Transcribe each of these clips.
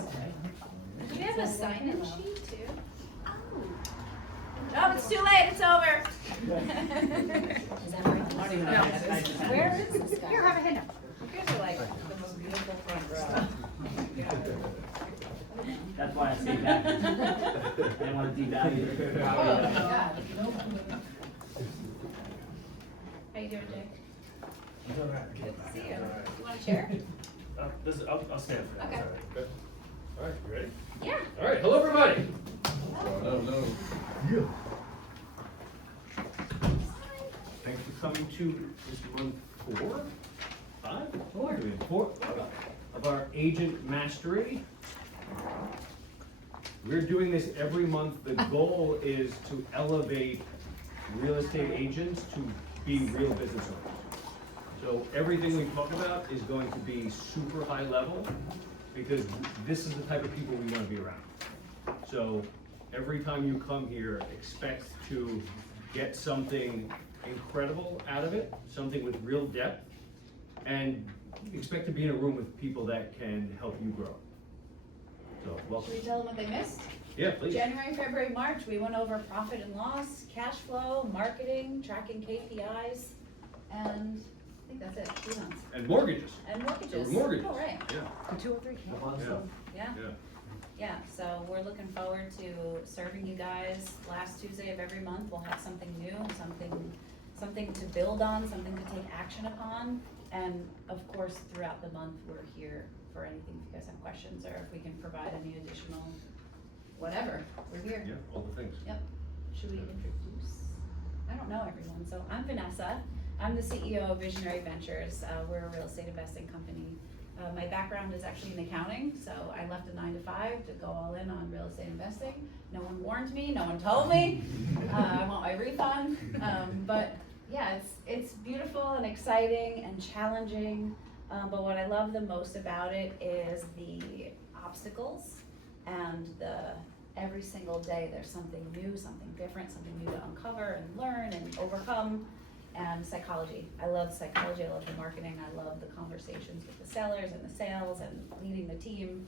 Do we have a sign-in sheet too? Oh, it's too late, it's over. Where is this guy? Here, have a hand up. You guys are like the most beautiful front row. That's why I say that. I didn't want to devalue it. How you doing, Jake? I'm all right. Good to see you. You want a chair? I'll stand for that. Okay. All right, good. All right, you ready? Yeah. All right, hello everybody. Thanks for coming to this month four of our agent mastery. We're doing this every month. The goal is to elevate real estate agents to be real business owners. So everything we talk about is going to be super high level because this is the type of people we want to be around. So every time you come here, expect to get something incredible out of it, something with real depth, and expect to be in a room with people that can help you grow. So, welcome. Should we tell them what they missed? Yeah, please. January, February, March, we went over profit and loss, cash flow, marketing, tracking KPIs, and I think that's it, 3 months. And mortgages. And mortgages. Mortgages. Oh, right. Yeah. 2 or 3 camps. Yeah. Yeah. Yeah, so we're looking forward to serving you guys. Last Tuesday of every month, we'll have something new, something to build on, something to take action upon. And of course, throughout the month, we're here for anything if you guys have questions or if we can provide any additional, whatever, we're here. Yeah, all the things. Yep. Should we introduce? I don't know everyone, so I'm Vanessa. I'm the CEO of Visionary Ventures. We're a real estate investing company. My background is actually in accounting, so I left a 9 to 5 to go all in on real estate investing. No one warned me, no one told me. I want my refund. But yeah, it's beautiful and exciting and challenging. But what I love the most about it is the obstacles and every single day there's something new, something different, something new to uncover and learn and overcome. And psychology. I love psychology, I love the marketing, I love the conversations with the sellers and the sales and leading the team.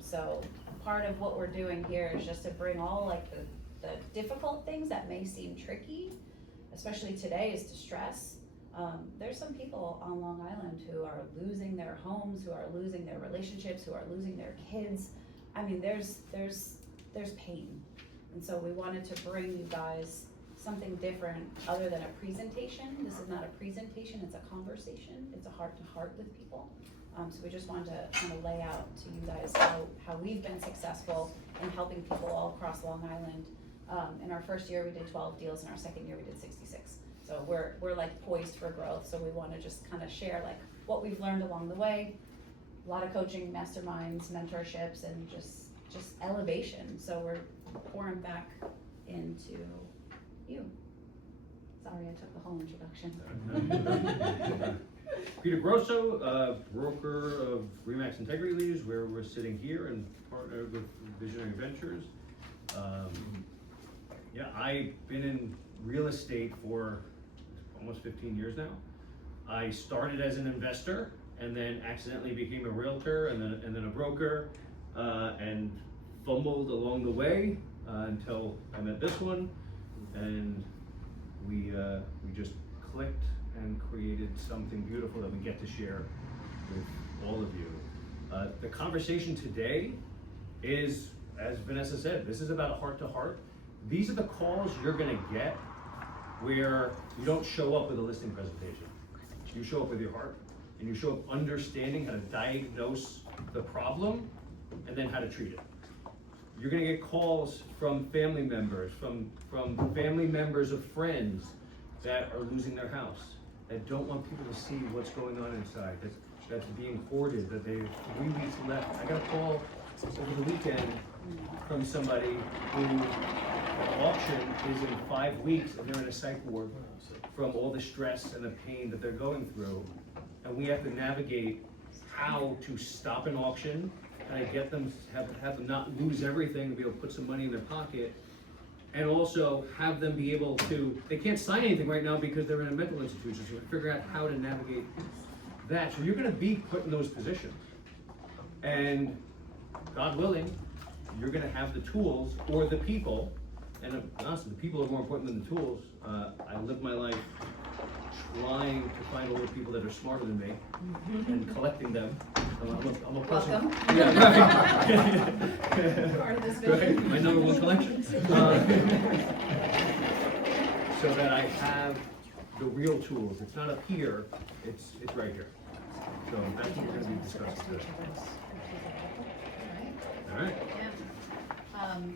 So part of what we're doing here is just to bring all like the difficult things that may seem tricky, especially today, is distress. There's some people on Long Island who are losing their homes, who are losing their relationships, who are losing their kids. I mean, there's pain. And so we wanted to bring you guys something different other than a presentation. This is not a presentation, it's a conversation. It's a heart-to-heart with people. So we just wanted to kind of lay out to you guys how we've been successful in helping people all across Long Island. In our first year, we did 12 deals. In our second year, we did 66. So we're like poised for growth. So we want to just kind of share like what we've learned along the way. A lot of coaching, masterminds, mentorships, and just elevation. So we're pouring back into you. Sorry, I took the whole introduction. Peter Grosso, broker of Remax Integrity Leaders, where we're sitting here and partnered with Visionary Ventures. Yeah, I've been in real estate for almost 15 years now. I started as an investor and then accidentally became a realtor and then a broker and fumbled along the way until I met this one. And we just clicked and created something beautiful that we get to share with all of you. The conversation today is, as Vanessa said, this is about a heart-to-heart. These are the calls you're gonna get where you don't show up with a listing presentation. You show up with your heart, and you show up understanding how to diagnose the problem and then how to treat it. You're gonna get calls from family members, from family members of friends that are losing their house, that don't want people to see what's going on inside, that's being hoarded, that they have 3 weeks left. I got a call over the weekend from somebody who auction is in 5 weeks and they're in a psych ward from all the stress and the pain that they're going through. And we have to navigate how to stop an auction, and I get them, have them not lose everything and be able to put some money in their pocket, and also have them be able to, they can't sign anything right now because they're in a mental institution, so we figure out how to navigate that. So you're gonna be put in those positions. And God willing, you're gonna have the tools or the people, and honestly, the people are more important than the tools. I live my life trying to find all the people that are smarter than me and collecting them. I'm a person. Welcome. Yeah. Part of this Right, vision. my number one collection. So that I have the real tools. It's not up here, it's right here. So that's what we're gonna be discussing today. All right. Yeah.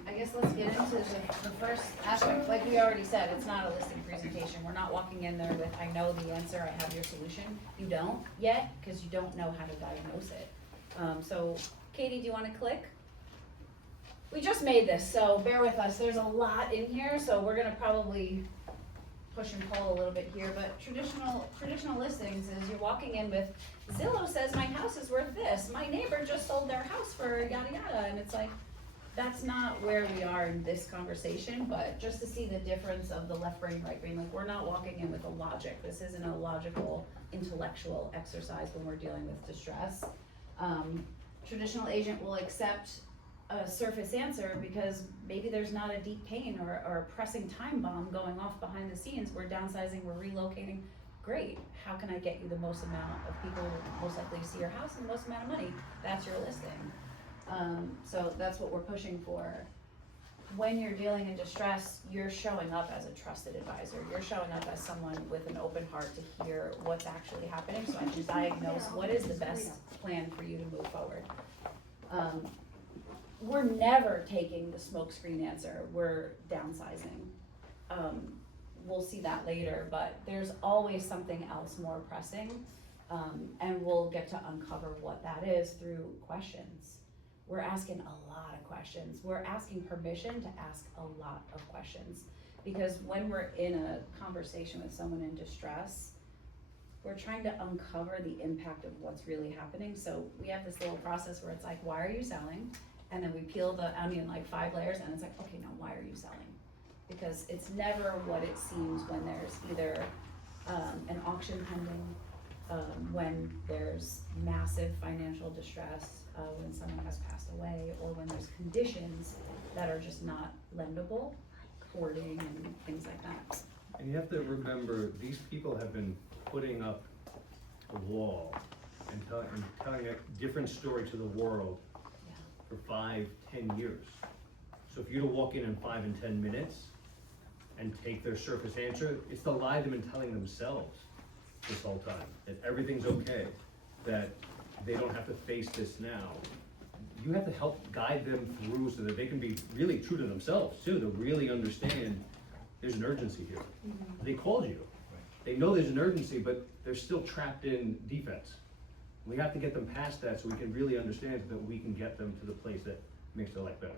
I guess let's get into the first aspect. Like we already said, it's not a listing presentation. We're not walking in there with, I know the answer, I have your solution. You don't yet, because you don't know how to diagnose it. So Katie, do you wanna click? We just made this, so bear with us. There's a lot in here, so we're gonna probably push and pull a little bit here, but traditional listings is you're walking in with, Zillow says my house is worth this, my neighbor just sold their house for yada yada, and it's like, that's not where we are in this conversation, but just to see the difference of the left brain, right brain, like we're not walking in with a logic, this isn't a logical, intellectual exercise when we're dealing with distress. Traditional agent will accept a surface answer because maybe there's not a deep pain or a pressing time bomb going off behind the scenes. We're downsizing, we're relocating. Great, how can I get you the most amount of people most likely to see your house and the most amount of money? That's your listing. So that's what we're pushing for. When you're dealing in distress, you're showing up as a trusted advisor. You're showing up as someone with an open heart to hear what's actually happening so I can diagnose what is the best plan for you to move forward. We're never taking the smokescreen answer, we're downsizing. We'll see that later, but there's always something else more pressing, and we'll get to uncover what that is through questions. We're asking a lot of questions. We're asking permission to ask a lot of questions, because when we're in a conversation with someone in distress, we're trying to uncover the impact of what's really happening. So we have this little process where it's like, why are you selling? And then we peel the onion like 5 layers, and it's like, okay, now why are you selling? Because it's never what it seems when there's either an auction pending, when there's massive financial distress, when someone has passed away, or when there's conditions that are just not lendable, hoarding and things like that. And you have to remember, these people have been putting up a wall and telling a different story to the world for 5-10 years. So if you were to walk in 5 and 10 minutes and take their surface answer, it's the lie they've been telling themselves this whole time, that everything's okay, that they don't have to face this now. You have to help guide them through so that they can be really true to themselves too, to really understand there's an urgency here. Mm-hmm. They called you. They know there's an urgency, but they're still trapped in defense. We have to get them past that so we can really understand that we can get them to the place that makes their life better.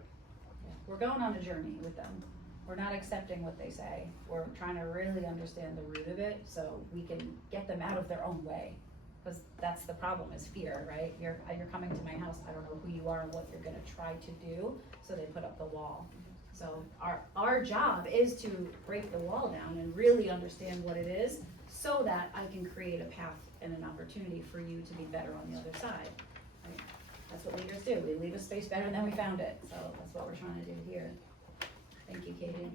Yeah. We're going on a journey with them. We're not accepting what they say. We're trying to really understand the root of it so we can get them out of their own way. Because that's the problem, is fear, right? You're coming to my house, I don't know who you are and what you're gonna try to do, so they put up the wall. So our job is to break the wall down and really understand what it is so that I can create a path and an opportunity for you to be better on the other side, right? That's what leaders do. We leave a space better than we found it. So that's what we're trying to do here. Thank you, Katie.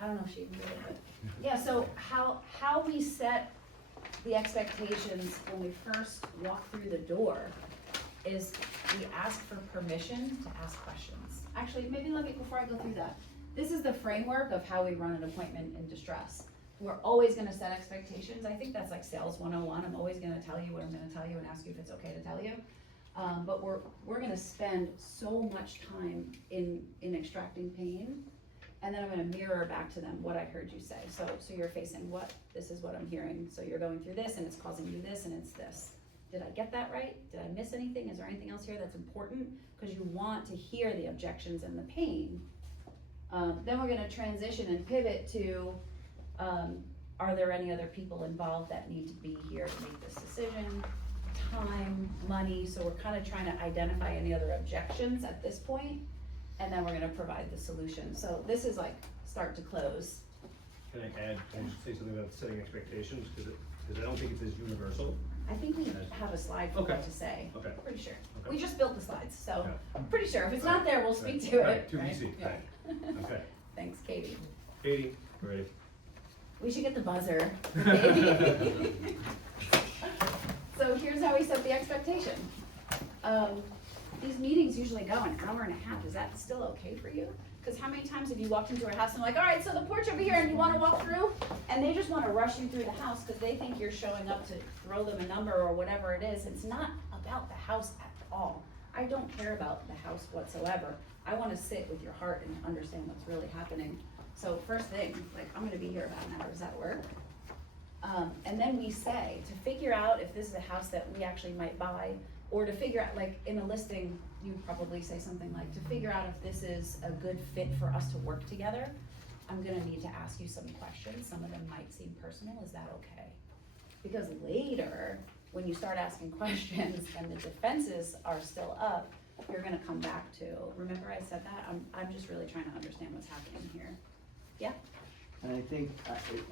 I don't know if she can do it, but yeah, so how we set the expectations when we first walk through the door is we ask for permission to ask questions. Actually, maybe before I go through that, this is the framework of how we run an appointment in distress. We're always gonna set expectations. I think that's like sales 101. I'm always gonna tell you what I'm gonna tell you and ask you if it's okay to tell you. But we're gonna spend so much time in extracting pain, and then I'm gonna mirror back to them what I heard you say. So you're facing this is what I'm hearing. So you're going through this and it's causing you this and it's this. Did I get that right? Did I miss anything? Is there anything else here that's important? Because you want to hear the objections and the pain. Then we're gonna transition and pivot to, are there any other people involved that need to be here to make this decision? Time, money, so we're kind of trying to identify any other objections at this point, and then we're gonna provide the solution. So this is like start to close. Can I just say something about setting expectations? Because I don't think it's as universal. I think we have a slide for Okay. what to say. Okay. Pretty sure. Okay. We just built the slides, so Okay. I'm pretty sure. If it's not there, we'll speak to Right, it. to be right? seen, right. Okay. Thanks, Katie. Katie, ready? We should get the buzzer. Katie. So here's how we set the expectation. These meetings usually go an hour and a half. Is that still okay for you? Because how many times have you walked into a house and like, all right, so the porch over here, and you want to walk through, and they just want to rush you through the house because they think you're showing up to throw them a number or whatever it is. It's not about the house at all. I don't care about the house whatsoever. I want to sit with your heart and understand what's really happening. So first thing, like, I'm going to be here about an hour. Does that work? And then we say, to figure out if this is a house that we actually might buy, or to figure out, like in a listing, you'd probably say something like, to figure out if this is a good fit for us to work together, I'm gonna need to ask you some questions. Some of them might seem personal. Is that okay? Because later, when you start asking questions and the defenses are still up, you're gonna come back to, remember I said that? I'm just really trying to understand what's happening here. Yeah? And I think,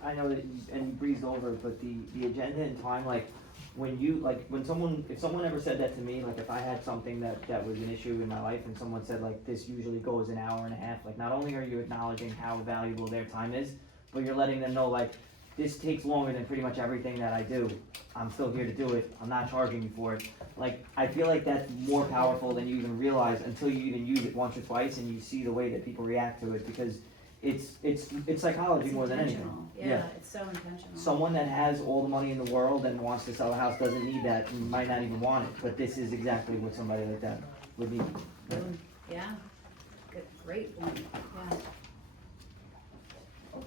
I know that, and you breezed over, but the agenda and time, like, if someone ever said that to me, like, if I had something that was an issue in my life and someone said, like, this usually goes an hour and a half, like, not only are you acknowledging how valuable their time is, but you're letting them know, like, this takes longer than pretty much everything that I do. I'm still here to do it. I'm not charging you for it. Like, I feel like that's more powerful than you even realize until you even use it once or twice and you see the way that people react to it, because it's psychology It's more than anything. intentional. Yeah, it's so intentional. Someone that has all the money in the world and wants to sell a house doesn't need that and might not even want it, but this is exactly what somebody like that would need. Yeah, good, great point, yeah.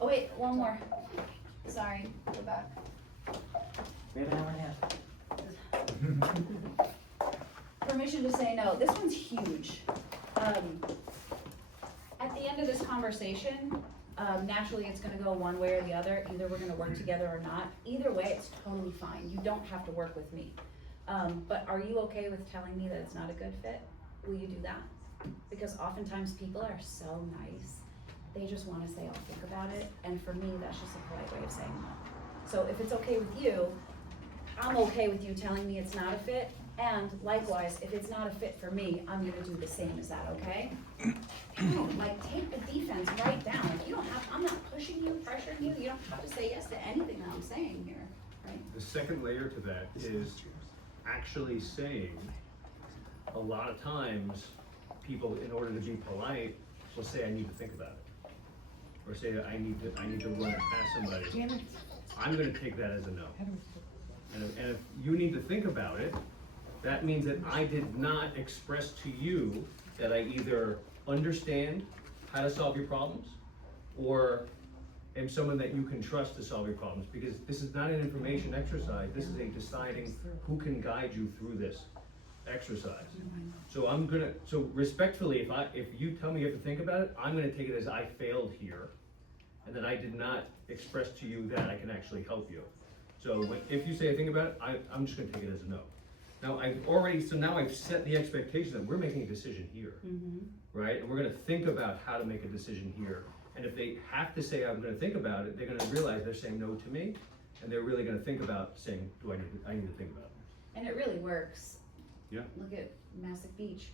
Oh wait, one more. Sorry, go back. We have an hour and a half. Permission to say no. This one's huge. At the end of this conversation, naturally it's gonna go one way or the other. Either we're gonna work together or not. Either way, it's totally fine. You don't have to work with me. But are you okay with telling me that it's not a good fit? Will you do that? Because oftentimes people are so nice. They just wanna say, I'll think about it. And for me, that's just a polite way of saying no. So if it's okay with you, I'm okay with you telling me it's not a fit. And likewise, if it's not a fit for me, I'm gonna do the same. Is that okay? No, like, take the defense right down. Like, you don't have, I'm not pushing you, pressuring you. You don't have to say yes to anything that I'm saying here, right? The second layer to that is actually saying, a lot of times, people, in order to be polite, will say, I need to think about it. Or say, I need to run it past somebody. I'm gonna take that as a no. And if you need to think about it, that means that I did not express to you that I either understand how to solve your problems, or am someone that you can trust to solve your problems, because this is not an information exercise, this is a deciding who can guide you through this exercise. So respectfully, if you tell me you have to think about it, I'm gonna take it as I failed here, and that I did not express to you that I can actually help you. So if you say think about it, I'm just gonna take it as a no. Now now I've set the expectation that we're making a decision here, right? And we're gonna think about how to make a decision here. And if they have to say, I'm gonna think about it, they're gonna realize they're saying no to me, and they're really gonna think about saying, I need to think about it. And it really works. Yeah. Look at Massac Beach.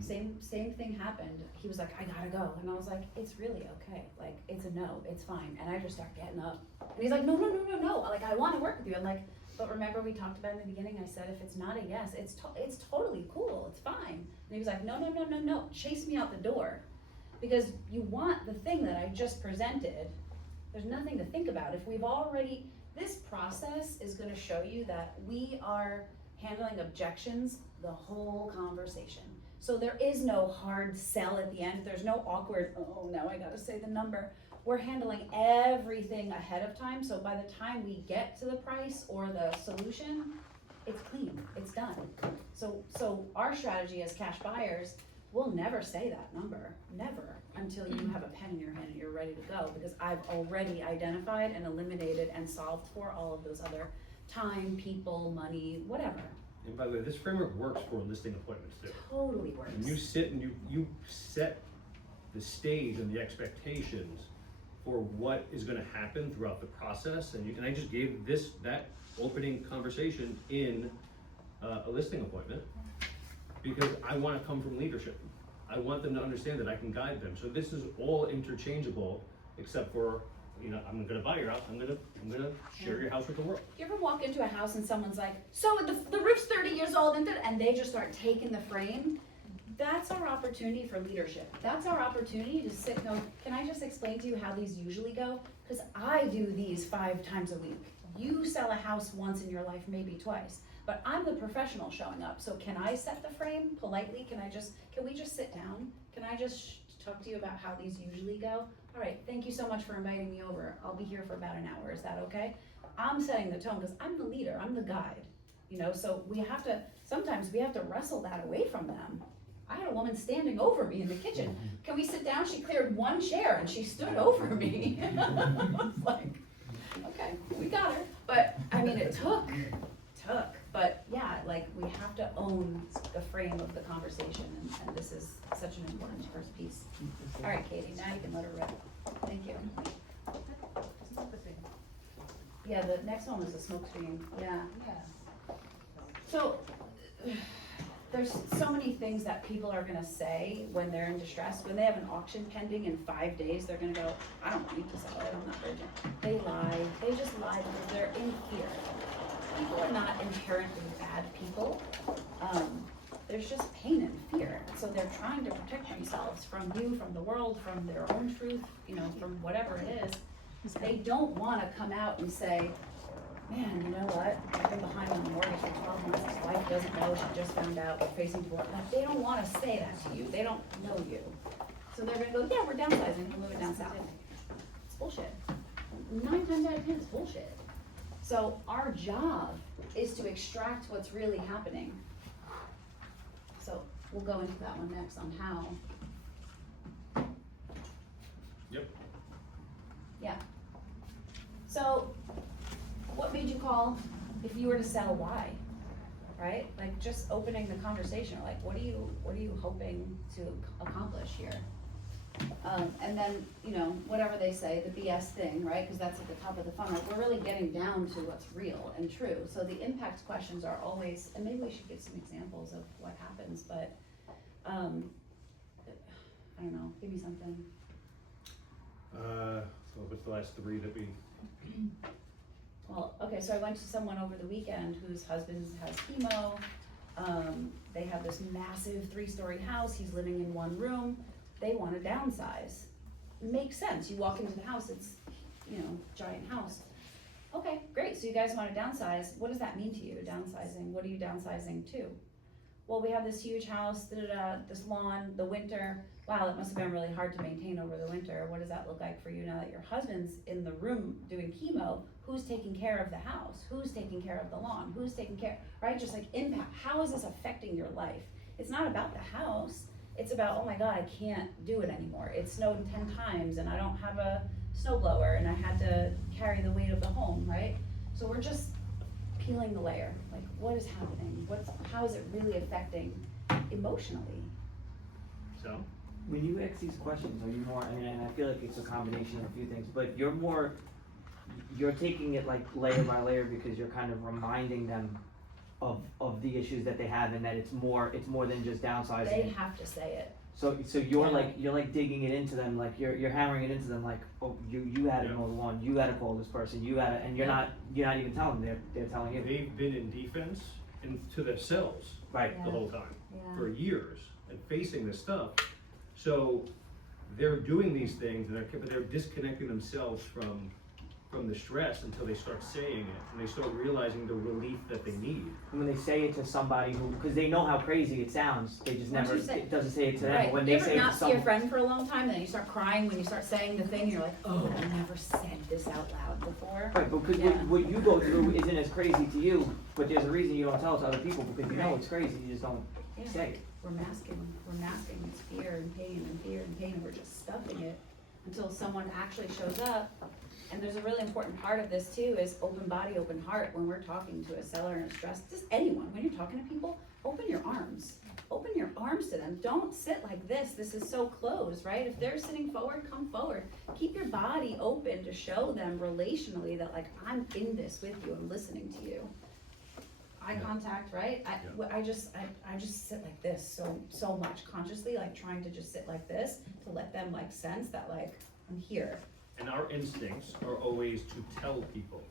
Same thing happened. He was like, I gotta go. And I was like, it's really okay. Like, it's a no, it's fine. And I just start getting up. And he's like, no. Like, I wanna work with you. I'm like, but remember we talked about in the beginning, I said, if it's not a yes, it's totally cool, it's fine. And he was like, no, chase me out the door. Because you want the thing that I just presented. There's nothing to think about. If we've already, this process is gonna show you that we are handling objections the whole conversation. So there is no hard sell at the end. There's no awkward, oh, now I gotta say the number. We're handling everything ahead of time, so by the time we get to the price or the solution, it's clean, it's done. So our strategy as cash buyers, we'll never say that number, never, until you have a pen in your hand and you're ready to go, because I've already identified and eliminated and solved for all of those other time, people, money, whatever. And by the way, this framework works for listing appointments too. Totally works. And you sit and you set the stage and the expectations for what is gonna happen throughout the process, and I just gave that opening conversation in a listing appointment, because I wanna come from leadership. I want them to understand that I can guide them, so this is all interchangeable, except for, I'm gonna buy your house, I'm gonna share your house with the world. You ever walk into a house and someone's like, so the roof's 30 years old, and they just start taking the frame? That's our opportunity for leadership. That's our opportunity to sit and go, can I just explain to you how these usually go? Because I do these 5 times a week. You sell a house once in your life, maybe twice. But I'm the professional showing up, so can I set the frame politely? Can we just sit down? Can I just talk to you about how these usually go? All right, thank you so much for inviting me over. I'll be here for about an hour, is that okay? I'm setting the tone because I'm the leader, I'm the guide. So sometimes we have to wrestle that away from them. I had a woman standing over me in the kitchen. Can we sit down? She cleared 1 chair and she stood over me. I was like, okay, we got her. But I mean, it took. But yeah, like we have to own the frame of the conversation, and this is such an important first piece. All right, Katie, now you can let her rip. Thank you. Yeah, the next one was a smoke screen. Yeah. So there's so many things that people are gonna say when they're in distress. When they have an auction pending in 5 days, they're gonna go, I don't need to sell it, I'm not urgent. They lie, they just lie because they're in fear. People are not inherently bad people. There's just pain and fear. So they're trying to protect themselves from you, from the world, from their own truth, from whatever it is. They don't wanna come out and say, man, you know what? I've been behind on the mortgage for 12 months. His wife doesn't know. She just found out. We're facing divorce. Like, they don't want to say that to you. They don't know you. So they're going to go, yeah, we're downsizing. We're moving down south. It's bullshit. 9 times out of 10, it's bullshit. So our job is to extract what's really happening. So we'll go into that one next on how. Yep. Yeah. So what made you call if you were to sell, why? Right? Like just opening the conversation, like what are you hoping to accomplish here? And then, whatever they say, the BS thing, right? Because that's at the top of the funnel. We're really getting down to what's real and true. So the impact questions are always, and maybe we should give some examples of what happens, but I don't know, give me something. So what's the last 3 that we? Well, okay, so I went to someone over the weekend whose husband has chemo. They have this massive 3-story house. He's living in 1 room. They want to downsize. Makes sense. You walk into the house, it's, giant house. Okay, great. So you guys want to downsize. What does that mean to you, downsizing? What are you downsizing to? Well, we have this huge house, this lawn, the winter. Wow, it must have been really hard to maintain over the winter. What does that look like for you now that your husband's in the room doing chemo? Who's taking care of the house? Who's taking care of the lawn? Who's taking care, right? Just like impact. How is this affecting your life? It's not about the house. It's about, oh my God, I can't do it anymore. It snowed 10 times and I don't have a snowblower and I had to carry the weight of the home, right? So we're just peeling the layer. Like, what is happening? How is it really affecting emotionally? So? When you ask these questions, are you more, and I feel like it's a combination of a few things, but you're taking it like layer by layer because you're kind of reminding them of the issues that they have and that it's more than just downsizing. They have to say it. So you're like digging it into them, like you're hammering it into them, like, oh, you had to know the one, you gotta call this person, and you're not even telling them, they're telling you. They've been in defense and to themselves Right. the whole time Yeah. for years and facing this stuff. So they're doing these things and they're disconnecting themselves from the stress until they start saying it and they start realizing the relief that they need. And when they say it to somebody because they know how crazy it sounds, they just Once never, you say- it doesn't say it to them. Right. When You they ever say it to not see someone. a friend for a long time and then you start crying when you start saying the thing, you're like, oh, I never said this out loud before. Right, because Yeah. what you go through isn't as crazy to you, but there's a reason you don't tell it to other people because you know Right. it's crazy, you just don't Yeah. say it. We're masking this fear and pain and fear and pain, and we're just stuffing it until someone actually shows up. And there's a really important part of this too, is open body, open heart. When we're talking to a seller in stress, just anyone, when you're talking to people, open your arms. Open your arms to them. Don't sit like this. This is so closed, right? If they're sitting forward, come forward. Keep your body open to show them relationally that like, I'm in this with you, I'm listening to you. Eye contact, right? I just sit like this so much consciously, like trying to just sit like this to let them like sense that like, I'm here. And our instincts are always to tell people,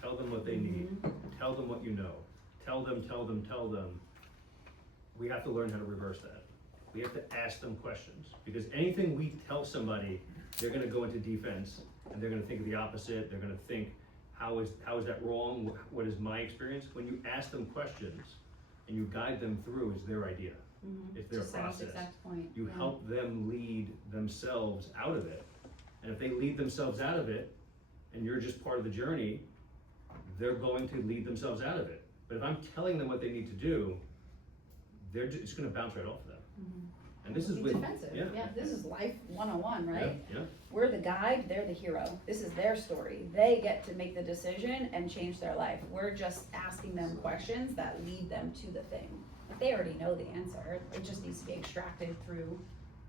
tell them what they need, tell them what you know, tell them. We have to learn how to reverse that. We have to ask them questions, because anything we tell somebody, they're gonna go into defense, and they're gonna think of the opposite. They're gonna think, how is that wrong? What is my experience? When you ask them questions and you guide them through, it's their idea. It's their Just Sarah's process. exact point. You Yeah. help them lead themselves out of it. And if they lead themselves out of it, and you're just part of the journey, they're going to lead themselves out of it. But if I'm telling them what they need to do, it's gonna bounce right off of them. And this is Be with, defensive. yeah. This is life 101, right? Yeah, We're the guide, they're the hero. This is their story. They get to make the decision and change their life. We're just asking them questions that lead them to the thing. They already know the answer. It just needs to be extracted through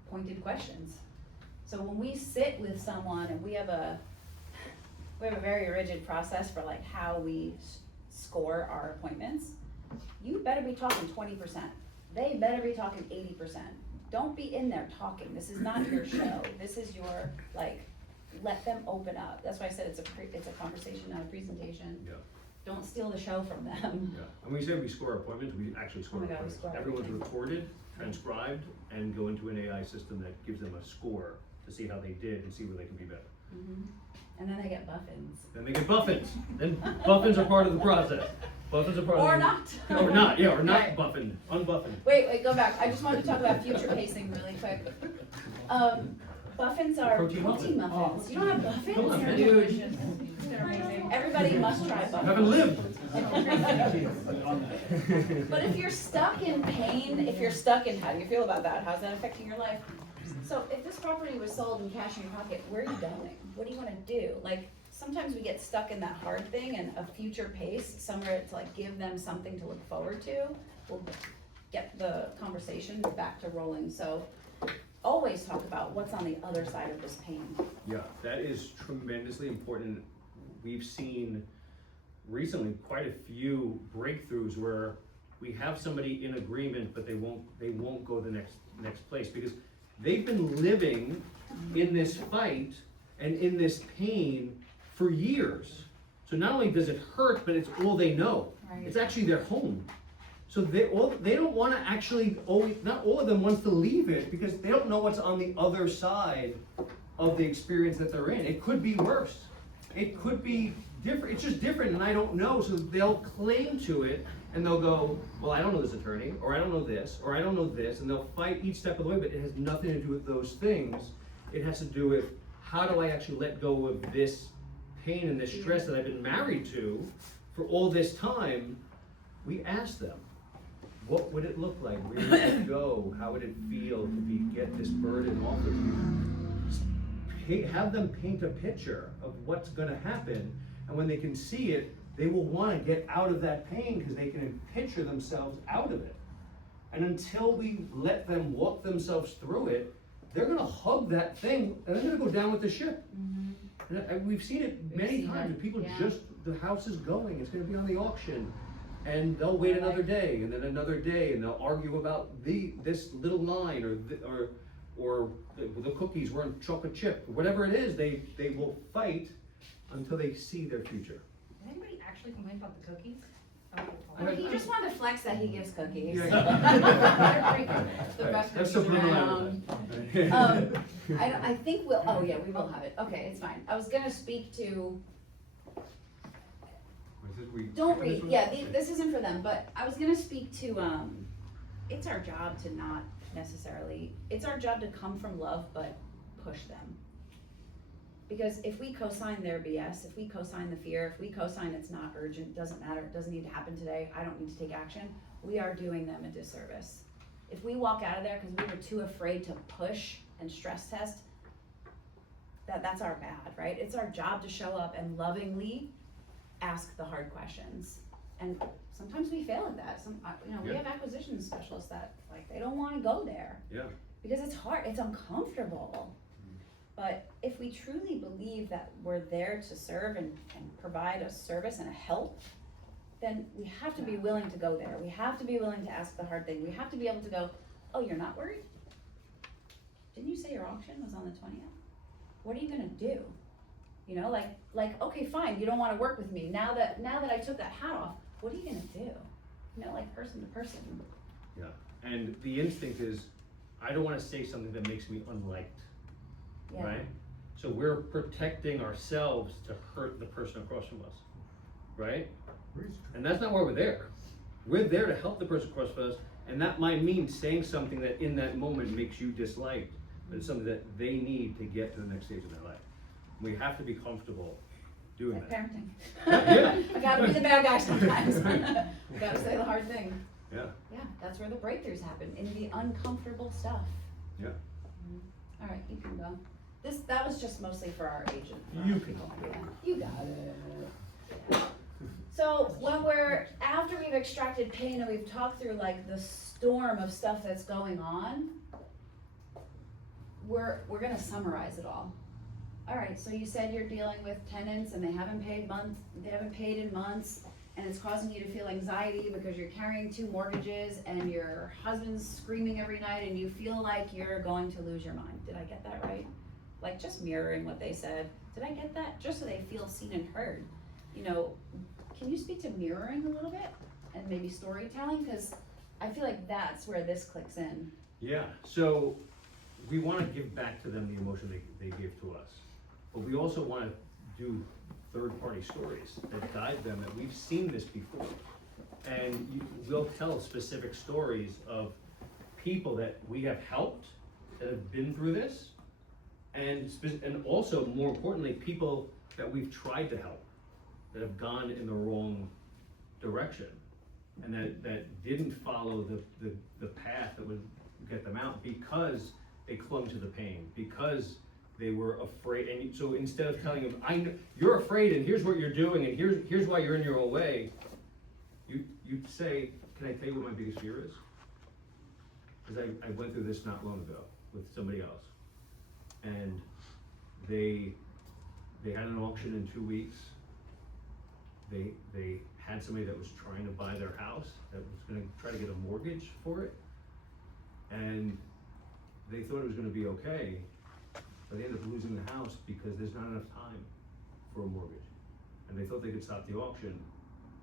pointed questions. So when we sit with someone and we have a very rigid process for like how we score our appointments, you better be talking 20%. They better be talking 80%. Don't be in there talking. This is not your show. This is your, like, let them open up. That's why I said it's a conversation, not a presentation. yeah. Don't steal the show from them. Yeah, and when we say we score appointments, we actually score Oh my God, we appointments. score Everyone's everything. recorded, transcribed, and go into an AI system that gives them a score to see how they did and see where they can be better. And then they get buffins. Then they get buffins. Then buffins are part of the process. Buffins are part Or of the... not. Or not, yeah, or not Right. buffin, unbuffin. Wait, go back. I just wanted to talk about future pacing really quick. Muffins are Protein protein muffin. muffins. You don't have muffins? Come on, They're man. delicious. Everybody must try You muffins. haven't lived. But if you're stuck in pain, how do you feel about that? How's that affecting your life? So if this property was sold and cash in your pocket, where are you going? What do you wanna do? Like, sometimes we get stuck in that hard thing, and a future pace, somewhere to like give them something to look forward to, will get the conversation back to rolling. So always talk about what's on the other side of this pain. Yeah, that is tremendously important. We've seen recently quite a few breakthroughs where we have somebody in agreement, but they won't go the next place, because they've been living in this fight and in this pain for years. So not only does it hurt, but it's all they know. Right. It's actually their home. So they don't want to actually not all of them wants to leave it, because they don't know what's on the other side of the experience that they're in. It could be worse. It could be different. It's just different, and I don't know. So they'll cling to it, and they'll go, well, I don't know this attorney, or I don't know this, or I don't know this, and they'll fight each step of the way, but it has nothing to do with those things. It has to do with, how do I actually let go of this pain and this stress that I've been married to for all this time? We ask them, what would it look like? Where would it go? How would it feel to get this burden off of you? Have them paint a picture of what's gonna happen, and when they can see it, they will wanna get out of that pain, because they can picture themselves out of it. And until we let them walk themselves through it, they're gonna hug that thing, and they're gonna go down with the ship. And we've seen it many seen times, it, people yeah. just, the house is going, it's gonna be on the auction, and they'll wait another day, and then another day, and they'll argue about this little line, or the cookies weren't chocolate chip, whatever it is, they will fight until they see their future. Did anybody actually complain about the cookies? Well, he just wanted to flex that he gives cookies. Yeah. The best That's cookies subliminal around. I think we will have it. Okay, it's fine. I was gonna speak to, don't read, yeah, this isn't for them, but I was gonna speak to, it's our job to not necessarily, it's our job to come from love, but push them. Because if we co-sign their BS, if we co-sign the fear, if we co-sign it's not urgent, doesn't matter, it doesn't need to happen today, I don't need to take action, we are doing them a disservice. If we walk out of there because we were too afraid to push and stress test, that's our bad, right? It's our job to show up and lovingly ask the hard questions. And sometimes we fail at that, we Yeah. have acquisition specialists that, like, they don't wanna go there. Yeah. Because it's hard, it's uncomfortable. But if we truly believe that we're there to serve and provide a service and a help, then we have to be willing to go there. We have to be willing to ask the hard thing. We have to be able to go, oh, you're not worried? Didn't you say your auction was on the 20th? What are you gonna do? You know, like, okay, fine, you don't wanna work with me. Now that I took that hat off, what are you gonna do? You know, like person to person. Yeah, and the instinct is, I don't wanna say something that makes me unliked, Yeah. right? So we're protecting ourselves to hurt the person across from us, right? And that's not why we're there. We're there to help the person across from us, and that might mean saying something that in that moment makes you disliked, but it's something that they need to get to the next stage of their life. We have to be comfortable doing Like that. parenting. Yeah. I gotta be the bad guy sometimes. We gotta say the hard thing. Yeah, Yeah, that's where the breakthroughs happen, in the uncomfortable stuff. yeah. All right, you can go. That was just mostly for our agent. You can help. Yeah, you got it. So after we've extracted pain and we've talked through like the storm of stuff that's going on, we're gonna summarize it all. All right, so you said you're dealing with tenants and they haven't paid in months, and it's causing you to feel anxiety because you're carrying 2 mortgages and your husband's screaming every night and you feel like you're going to lose your mind. Did I get that right? Like just mirroring what they said. Did I get that? Just so they feel seen and heard. You know, can you speak to mirroring a little bit and maybe storytelling? Because I feel like that's where this clicks in. Yeah, so we wanna give back to them the emotion they give to us. But we also wanna do third-party stories that guide them, that we've seen this before. And we'll tell specific stories of people that we have helped, that have been through this, and also, more importantly, people that we've tried to help, that have gone in the wrong direction, and that didn't follow the path that would get them out because they clung to the pain, because they were afraid. And so instead of telling them, I know you're afraid and here's what you're doing and here's why you're in your own way, you say, can I tell you what my biggest fear is? Because I went through this not long ago with somebody else, and they had an auction in 2 weeks. They had somebody that was trying to buy their house, that was gonna try to get a mortgage for it, and they thought it was gonna be okay, but they ended up losing the house because there's not enough time for a mortgage. And they thought they could stop the auction,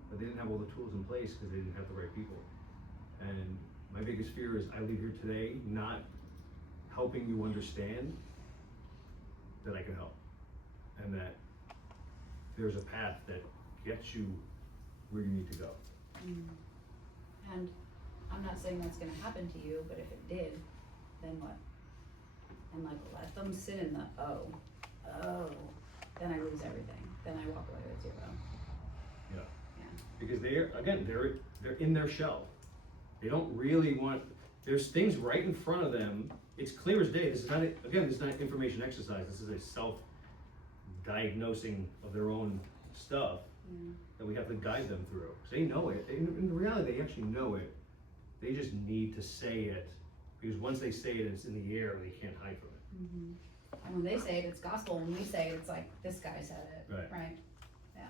but they didn't have all the tools in place because they didn't have the right people. And my biggest fear is I leave here today not helping you understand that I can help, and that there's a path that gets you where you need to go. And I'm not saying that's gonna happen to you, but if it did, then what? And like, let them sit in the then I lose everything. Then I walk away with 0. Yeah. Yeah. Because they're in their shell. They don't really want, there's things right in front of them. It's clear as day. This is not information exercise. This is a self-diagnosing of their own stuff that we have to guide them through. 'Cause they know it. In reality, they actually know it. They just need to say it, because once they say it, it's in the air and they can't hide from it. And when they say it, it's gospel. When we say it, it's like, this guy said it. Right. Yeah.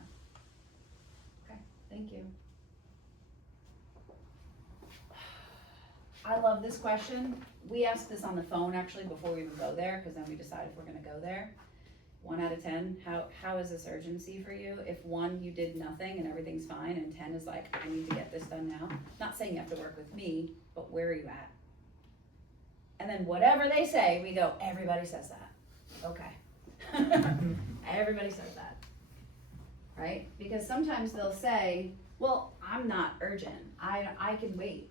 Okay, thank you. I love this question. We asked this on the phone actually before we even go there, because then we decide if we're gonna go there. 1 out of 10, how is this urgency for you? If 1, you did nothing and everything's fine, and 10 is like, I need to get this done now. Not saying you have to work with me, but where are you at? And then whatever they say, we go, everybody says that. Okay. Everybody says that. Right? Because sometimes they'll say, well, I'm not urgent. I can wait.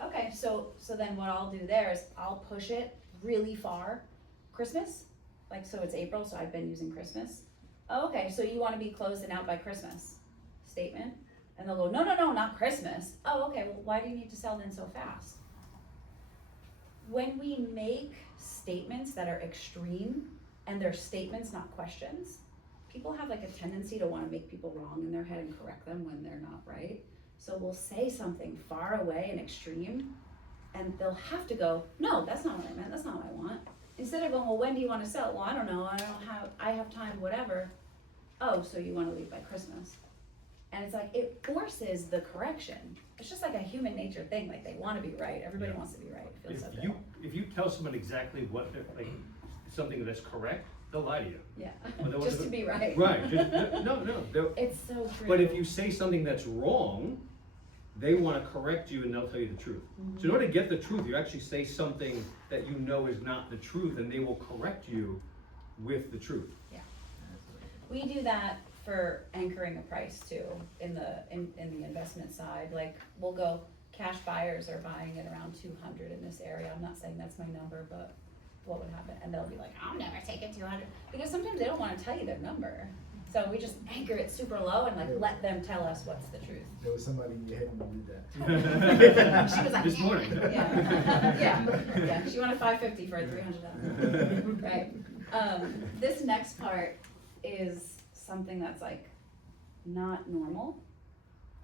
Okay, so then what I'll do there is I'll push it really far. Christmas? Like, so it's April, so I've been using Christmas. Oh, okay, so you wanna be closed and out by Christmas? Statement. And they'll go, no, not Christmas. Oh, okay, well, why do you need to sell then so fast? When we make statements that are extreme, and they're statements, not questions, people have like a tendency to wanna make people wrong in their head and correct them when they're not right. So we'll say something far away and extreme, and they'll have to go, no, that's not what I meant, that's not what I want. Instead of going, well, when do you wanna sell it? Well, I don't know, I have time, whatever. Oh, so you wanna leave by Christmas. And it's like, it forces the correction. It's just like a human nature thing, like they wanna be right, everybody Yeah. wants to be right, it feels so If good. you tell someone exactly what they're, like, something that's correct, they'll lie to you. Yeah, Otherwise just to be right. Right, no, It's so true. but if you say something that's wrong, they wanna correct you and they'll tell you the truth. So in order to get the truth, you actually say something that you know is not the truth, and they will correct you with the truth. We do that for anchoring a price too, in the investment side, like, we'll go, cash buyers are buying at around 200 in this area, I'm not saying that's my number, but what would happen, and they'll be like, I'll never take it 200, because sometimes they don't wanna tell you their number, so we just anchor it super low and like, let them tell us what's the truth. There was somebody in your head when you did that. She was like, This morning. yeah, she wanted $550 for a $300, right? This next part is something that's like not normal,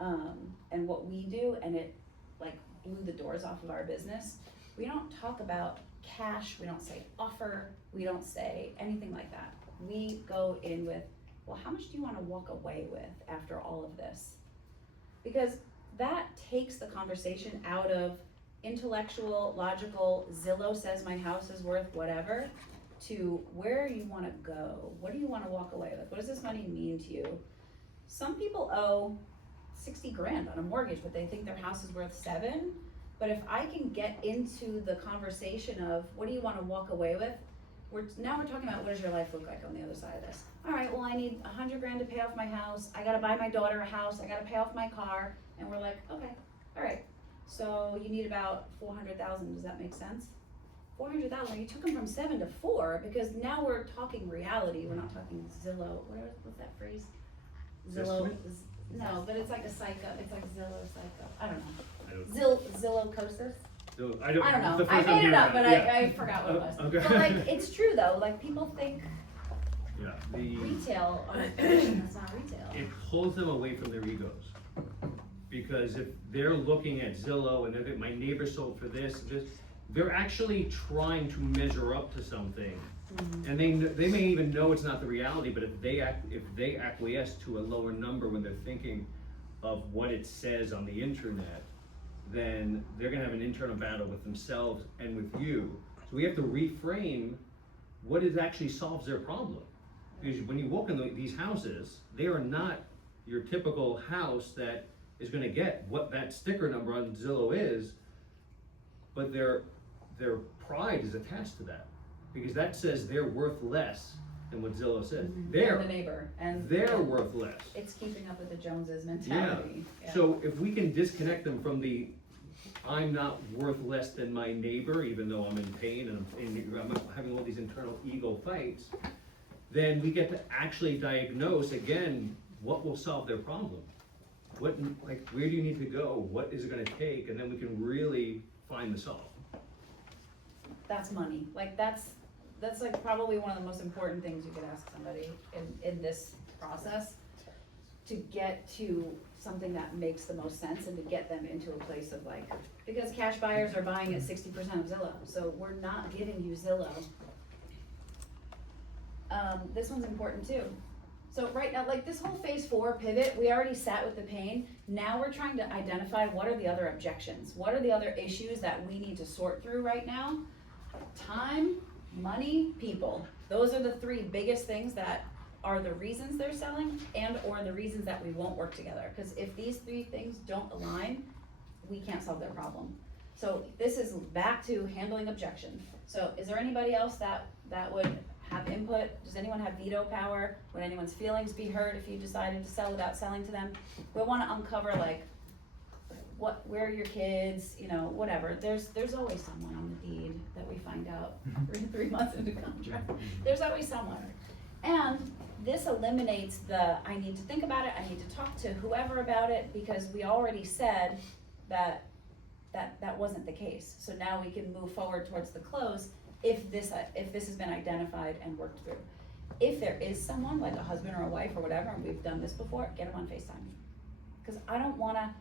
and what we do, and it like blew the doors off of our business. We don't talk about cash, we don't say offer, we don't say anything like that. We go in with, well, how much do you wanna walk away with after all of this? Because that takes the conversation out of intellectual, logical, Zillow says my house is worth whatever, to where you wanna go. What do you wanna walk away with? What does this money mean to you? Some people owe 60 grand on a mortgage, but they think their house is worth 7. But if I can get into the conversation of what do you wanna walk away with, now we're talking about what does your life look like on the other side of this. All right, well, I need 100 grand to pay off my house. I gotta buy my daughter a house. I gotta pay off my car. And we're like, okay, all right. So you need about 400,000. Does that make sense? 400,000. You took them from 7 to 4 because now we're talking reality. We're not talking Zillow. What's that phrase? Zillow. No, but it's like a psycho. It's like Zillow psycho. I don't know. Zillow-cosis. So I don't know. the first I time made it hearing up, but yeah. I forgot what it was. Okay. But like, it's true though. Like people think Yeah, retail. Oh, that's not retail. it pulls them away from their egos. Because if they're looking at Zillow and they're, my neighbor sold for this, they're actually trying to measure up to something. And they may even know it's not the reality, but if they acquiesce to a lower number when they're thinking of what it says on the internet, then they're gonna have an internal battle with themselves and with you. So we have to reframe what it actually solves their problem. Because when you walk in these houses, they are not your typical house that is gonna get what that sticker number on Zillow is, but their pride is attached to that. Because that says they're worth less than what Zillow says. They're the neighbor, and They're worth less. it's keeping up with the Joneses mentality. Yeah. So if we can disconnect them from the, I'm not worth less than my neighbor, even though I'm in pain and I'm having all these internal ego fights, then we get to actually diagnose, again, what will solve their problem. Where do you need to go? What is it gonna take? And then we can really find the solve. That's money. Like that's like probably one of the most important things you could ask somebody in this process, to get to something that makes the most sense and to get them into a place of like, because cash buyers are buying at 60% of Zillow, so we're not giving you Zillow. This one's important too. So right now, like this whole phase 4 pivot, we already sat with the pain. Now we're trying to identify what are the other objections? What are the other issues that we need to sort through right now? Time, money, people. Those are the 3 biggest things that are the reasons they're selling and or the reasons that we won't work together. Because if these 3 things don't align, we can't solve their problem. So this is back to handling objections. So is there anybody else that would have input? Does anyone have veto power? Would anyone's feelings be hurt if you decided to sell without selling to them? We want to uncover like, where are your kids, whatever. There's always someone on the deed that we find out 3 months into contract. There's always someone. And this eliminates I need to think about it, I need to talk to whoever about it, because we already said that wasn't the case. So now we can move forward towards the close if this has been identified and worked through. if there is someone, like a husband or a wife or whatever, and we've done this before, get them on FaceTime. Cause I don't wanna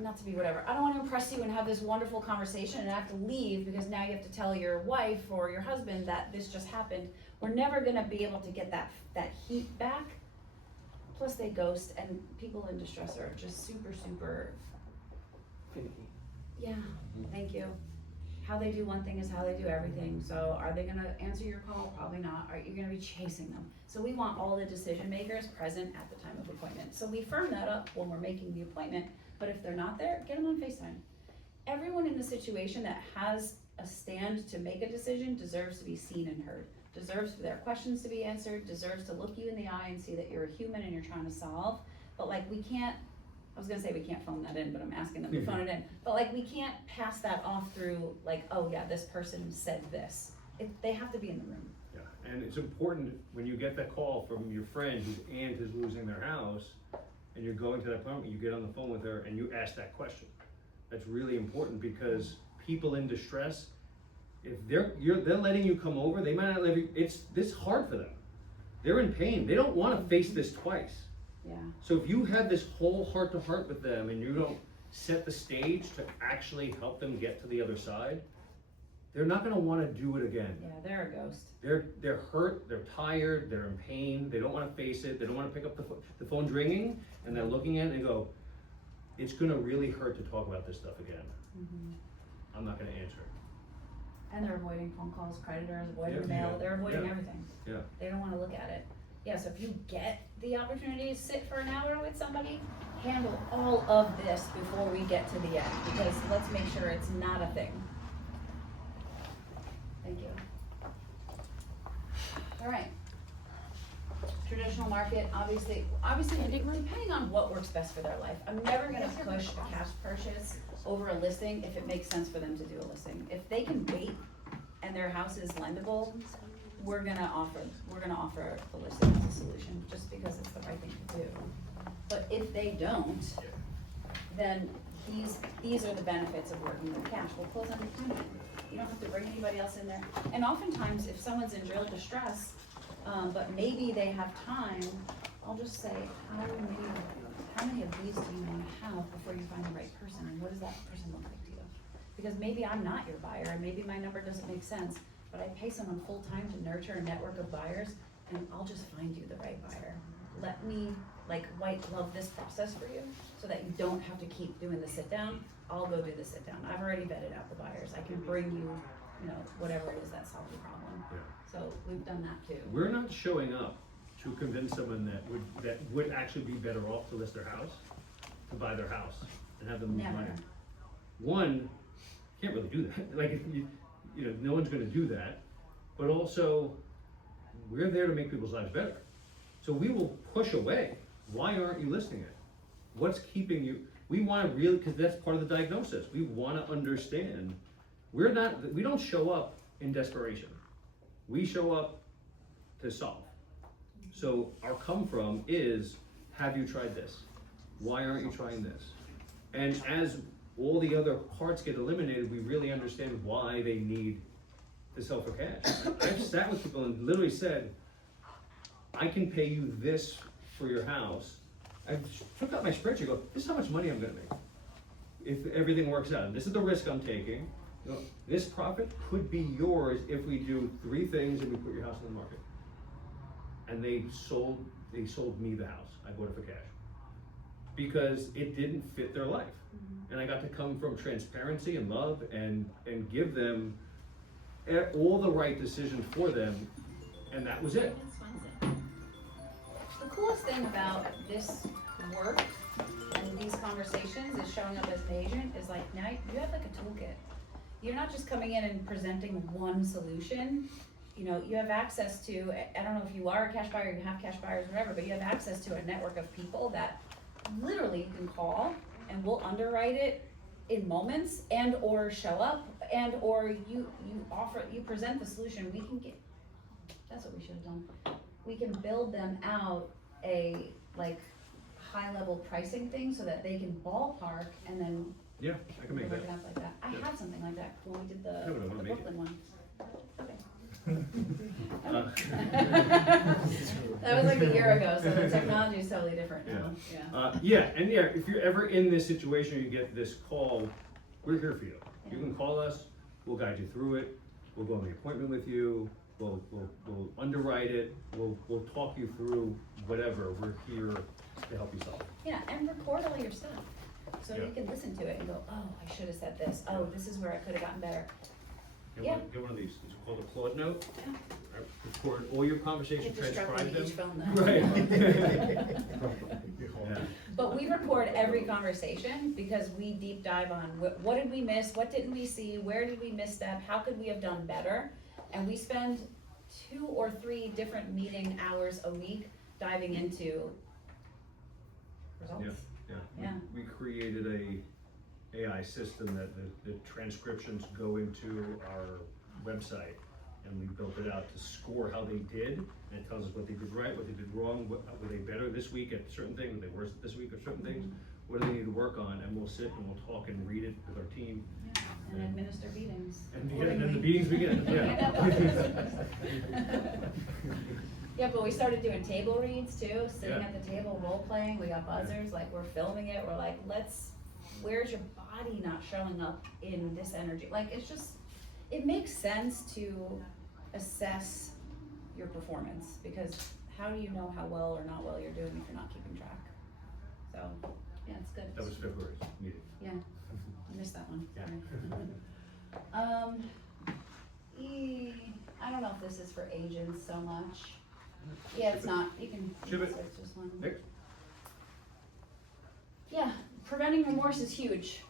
not to be whatever, I don't wanna impress you and have this wonderful conversation and have to leave because now you have to tell your wife or your husband that this just happened. We're never gonna be able to get that heat back. Plus they ghost, and people in distress are just super, super, Finicky. yeah, thank you. How they do one thing is how they do everything, so are they gonna answer your call? Probably not. Are you gonna be chasing them? So we want all the decision makers present at the time of appointment. So we firm that up when we're making the appointment, but if they're not there, get them on FaceTime. Everyone in the situation that has a stand to make a decision deserves to be seen and heard, deserves for their questions to be answered, deserves to look you in the eye and see that you're a human and you're trying to solve. But like we can't, I was gonna say we can't phone that in, but I'm asking them to phone it in. But like we can't pass that off through like, oh yeah, this person said this. They have to be in the room. Yeah, and it's important when you get that call from your friend whose aunt is losing their house, and you're going to that appointment, you get on the phone with her and you ask that question. That's really important because people in distress, if they're letting you come over, they might not let you, this hard for them. They're in pain. They don't wanna face this twice. Yeah. So if you have this whole heart to heart with them and you don't set the stage to actually help them get to the other side, they're not gonna wanna do it again. Yeah, they're a ghost. They're hurt, they're tired, they're in pain, they don't wanna face it, they don't wanna pick up the phone's ringing, and they're looking at it and go, it's gonna really hurt to talk about this stuff again. Mm-hmm. I'm not gonna answer. And they're avoiding phone calls, creditors, avoiding Yeah. mail, they're avoiding Yeah. everything. Yeah. They don't wanna look at it. Yeah, so if you get the opportunity to sit for an hour with somebody, handle all of this before we get to the end, because let's make sure it's not a thing. Thank you. All right. Traditional market, obviously, depending on what works best for their life. I'm never gonna push a cash purchase over a listing if it makes sense for them to do a listing. If they can wait and their house is lendable, we're gonna offer the listing as a solution, just because it's the right thing to do. But if they don't, then these are the benefits of working with cash. We'll close under time. You don't have to bring anybody else in there. And oftentimes, if someone's in real distress, but maybe they have time, I'll just say, how many of these do you wanna have before you find the right person? And what does that person look like to you? Because maybe I'm not your buyer, and maybe my number doesn't make sense, but I pay someone full-time to nurture a network of buyers, and I'll just find you the right buyer. Let me white glove this process for you so that you don't have to keep doing the sit down. I'll go do the sit down. I've already vetted out the buyers. I can bring you, whatever it is that solves the problem. Yeah. So we've done that too. We're not showing up to convince someone that would actually be better off to list their house, to buy their house and have them lose Never. money. One, can't really do that. Like, if no one's gonna do that. But also, we're there to make people's lives better. So we will push away. Why aren't you listing it? What's keeping you? We wanna really, cause that's part of the diagnosis. We wanna understand. We don't show up in desperation. We show up to solve. So our come from is, have you tried this? Why aren't you trying this? And as all the other parts get eliminated, we really understand why they need to sell for cash. I've sat with people and literally said, I can pay you this for your house. I took out my spreadsheet and go, this is how much money I'm gonna make if everything works out. This is the risk I'm taking. This profit could be yours if we do 3 things and we put your house on the market. And they sold me the house. I bought it for cash. Because it didn't fit their life. And I got to come from transparency and love and give them all the right decisions for them, and that was it. The coolest thing about this work and these conversations is showing up as an agent is now you have a toolkit. You're not just coming in and presenting one solution. You have access to, I don't know if you are a cash buyer, you have cash buyers, whatever, but you have access to a network of people that literally you can call and we'll underwrite it in moments and or show up and or you present the solution. We can that's what we should have done. We can build them out a high level pricing thing so that they can ballpark and then Yeah, I can make work that. it up like that. I Yeah. had something like that when we did Yeah, but I wanna the make it. Brooklyn one. Okay. That was like a year ago, so the technology is totally different now, yeah. Yeah, if you're ever in this situation, you get this call, we're here for you. You can call us, we'll guide you through it, we'll go on the appointment with you, we'll underwrite it, we'll talk you through whatever, we're here to help you solve it. Yeah, and record all your stuff, so Yeah. you can listen to it and go, oh, I should have said this, oh, this is where I could have gotten better. Get one of these, it's called a Claude Note. Yeah. Record all your conversations, Get transcribe distracted them. each phone though. Right. Yeah. But we record every conversation because we deep dive on what did we miss, what didn't we see, where did we misstep, how could we have done better? And we spend 2 or 3 different meeting hours a week diving into results. Yeah. We created a AI system that the transcriptions go into our website, and we built it out to score how they did, and it tells us what they did right, what they did wrong, were they better this week at certain things, were they worse this week at certain things, what do they need to work on, and we'll sit and we'll talk and read it with our team. Yeah, and administer meetings. And then the meetings begin, Yeah, but we started doing table reads too, sitting Yeah. at the table, role playing, we got buzzers, like we're filming it, we're like, where's your body not showing up in this energy? Like, it's just, it makes sense to assess your performance, because how do you know how well or not well you're doing if you're not keeping track? So, yeah, it's good. That was February's meeting. Yeah, I missed that one. Yeah. Sorry. I don't know if this is for agents so much. Yeah, it's not, you can Ship it. search this one. Next. Yeah, preventing remorse is huge.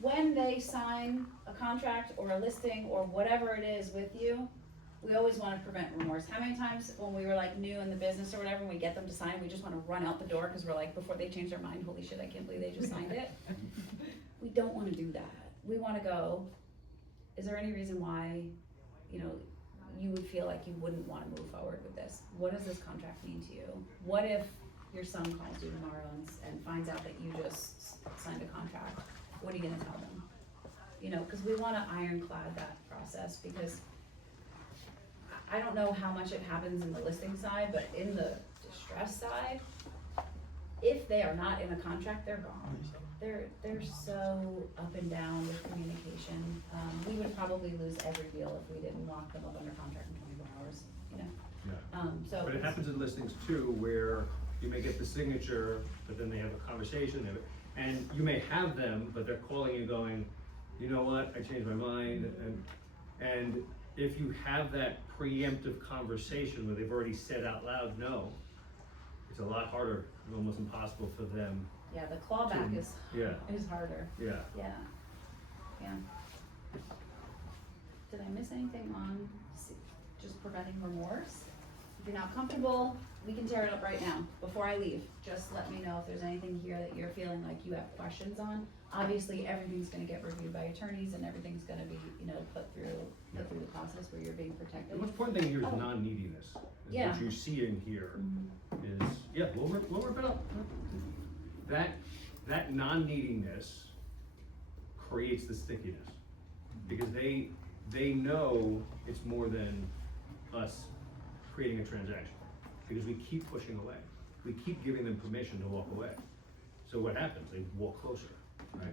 When they sign a contract or a listing or whatever it is with you, we always want to prevent remorse. How many times when we were like new in the business or whatever, and we get them to sign, we just want to run out the door because we're like, before they change their mind, holy shit, I can't believe they just signed it. We don't want to do that. We want to go, is there any reason why, you would feel like you wouldn't want to move forward with this? What does this contract mean to you? What if your son calls you tomorrow and finds out that you just signed a contract? What are you gonna tell them? Because we wanna ironclad that process, because I don't know how much it happens in the listing side, but in the distress side, if they are not in a contract, they're gone. They're so up and down with communication. We would probably lose every deal if we didn't lock them up under contract in 24 hours, Yeah. So. But it happens in listings too, where you may get the signature, but then they have a conversation, and you may have them, but they're calling you going, you know what, I changed my mind, and if you have that preemptive conversation where they've already said out loud no, it's a lot harder, and almost impossible for them. Yeah, the clawback is harder. Yeah. Yeah. Did I miss anything on just preventing remorse? If you're not comfortable, we can tear it up right now, before I leave. Just let me know if there's anything here that you're feeling like you have questions on. Obviously, everything's gonna get reviewed by attorneys, and everything's gonna be, put through the process where you're being protected. The most important thing here is non-neediness. Is Yeah. what you're seeing here is, we'll rip it up. That non-neediness creates the stickiness, because they know it's more than us creating a transaction, because we keep pushing away. We keep giving them permission to walk away. So what happens? They walk closer, right?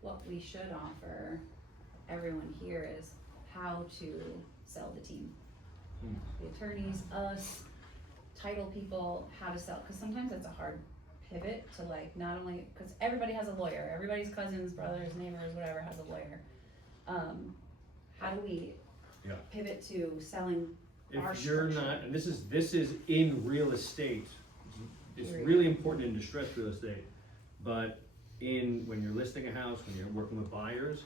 What we should offer everyone here is how to sell the team. The attorneys, us, title people, how to sell, because sometimes it's a hard pivot to not only, because everybody has a lawyer, everybody's cousins, brothers, neighbors, whatever has a lawyer. How do we pivot to selling our If you're structure? not, and this is in real estate, it's Period. really important in distressed real estate, but when you're listing a house, when you're working with buyers,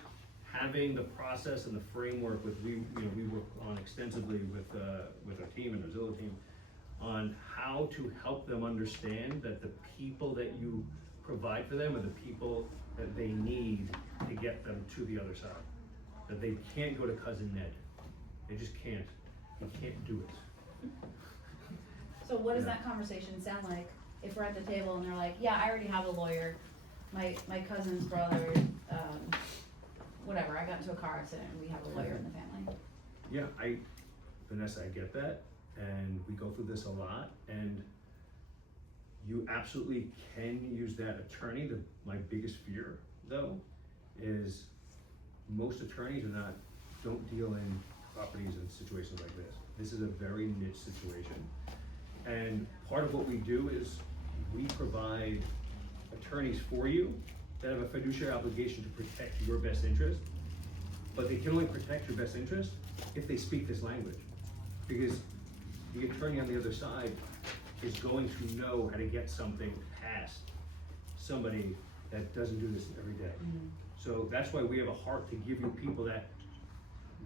having the process and the framework we work on extensively with our team and our Zillow team on how to help them understand that the people that you provide for them are the people that they need to get them to the other side. That they can't go to cousin Ned. They just can't. You can't do it. So what does Yeah. that conversation sound like if we're at the table and they're like, yeah, I already have a lawyer, my cousin's brother, whatever, I got into a car accident and we have a lawyer in the family. Yeah, Vanessa, I get that, and we go through this a lot, and you absolutely can use that attorney. My biggest fear, though, is most attorneys don't deal in properties and situations like this. This is a very niche situation. And part of what we do is we provide attorneys for you that have a fiduciary obligation to protect your best interest, but they can only protect your best interest if they speak this language. Because the attorney on the other side is going to know how to get something past somebody that doesn't do this every day. So that's why we have a heart to give you people that